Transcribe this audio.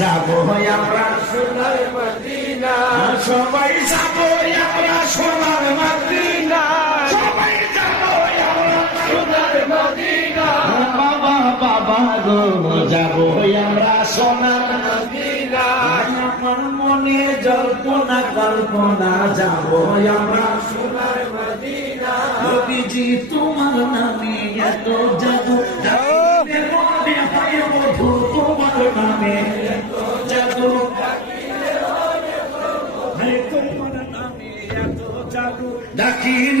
যাবো আমরা সোনার মদিনা, সবাই যাবো আমরা সোনার মদিনা, সবাই যাবো আমরা সোনার মদিনা। বাবা বাবা গো যাবো আমরা সোনার মদিনা, আমার মনে জল্পনা কল্পনা যাবো আমরা সোনার মদিনা। নবীজি তোমার নামে এত জাদু, তোমার নামে এত জাদু, তোমার নামে এত জাদু, ডাকিলে